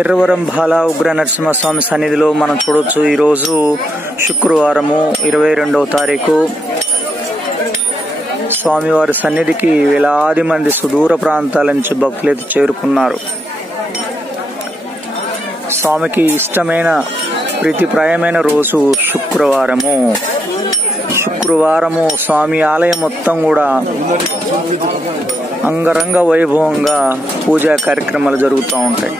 ఎర్రవరం బాల ఉగ్ర నరసింహస్వామి సన్నిధిలో మనం చూడొచ్చు. ఈరోజు శుక్రవారము 22వ తారీఖు. స్వామివారి సన్నిధికి వేలాది మంది సుదూర ప్రాంతాల నుంచి భక్తులైతే చేరుకున్నారు. స్వామికి ఇష్టమైన ప్రీతిప్రాయమైన రోజు శుక్రవారము. స్వామి ఆలయం మొత్తం కూడా అంగరంగ వైభవంగా పూజా కార్యక్రమాలు జరుగుతూ ఉంటాయి.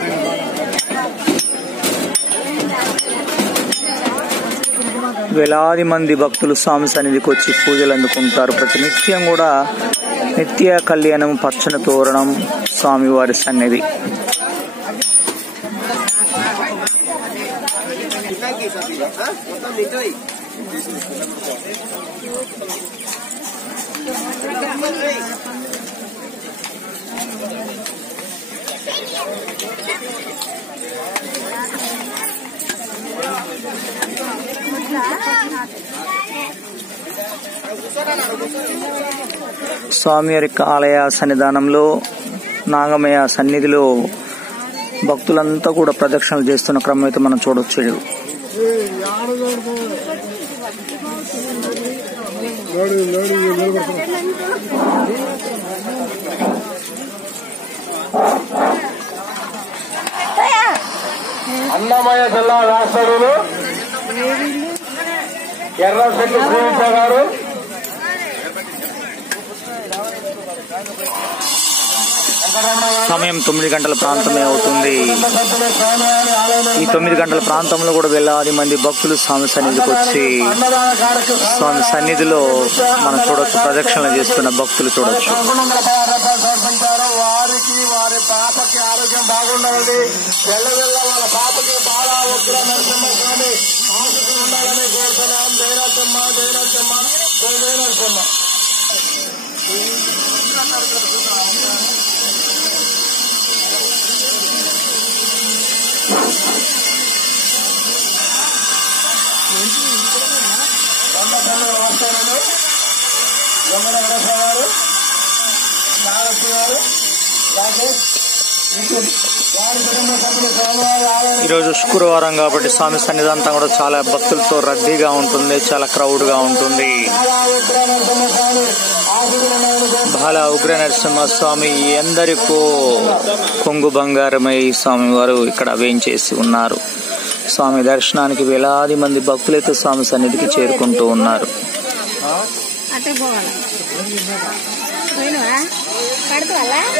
వేలాది మంది భక్తులు స్వామి సన్నిధికి వచ్చి పూజలు అందుకుంటారు. ప్రతినిత్యం కూడా నిత్య కళ్యాణం, పచ్చని తోరణం స్వామివారి సన్నిధి. స్వామివారి ఆలయ సన్నిధానంలో నాగమయ సన్నిధిలో భక్తులంతా కూడా ప్రదక్షిణలు చేస్తున్న క్రమం అయితే మనం చూడొచ్చు. అన్నమయ్య జిల్లా రాష్ట్రులు ఎర్రశెట్టి శ్రీనివాస గారు సమయం 9 గంటల ప్రాంతమే అవుతుంది. ఈ 9 గంటల ప్రాంతంలో కూడా వేలాది మంది భక్తులు స్వామి సన్నిధికి వచ్చి స్వామి సన్నిధిలో మనం చూడొచ్చు, ప్రదక్షిణలు చేస్తున్న భక్తులు చూడొచ్చు. వారికి వారి పాపకి ఆరోగ్యం బాగుండాలని, వెళ్ళవెళ్ళ వాళ్ళ పాపకి బాగా ఉగ్ర నరసింహస్వామి ఆశీస్సులు ఉండాలని కోరుతున్నాం. జయనరసింహ జయనరసింహ జయ జయనరసింహ. ఈరోజు శుక్రవారం కాబట్టి స్వామి సన్నిధి అంతా కూడా చాలా భక్తులతో రద్దీగా ఉంటుంది, చాలా క్రౌడ్ గా ఉంటుంది. బాల ఉగ్ర నరసింహస్వామి ఎందరికో కొంగు బంగారమై స్వామి వారు ఇక్కడ వేయించేసి ఉన్నారు. స్వామి దర్శనానికి వేలాది మంది భక్తులైతే స్వామి సన్నిధికి చేరుకుంటూ ఉన్నారు.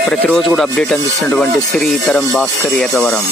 ప్రతిరోజు కూడా అప్డేట్ అందిస్తున్నటువంటి శ్రీతరం భాస్కర్ ఎర్రవరం.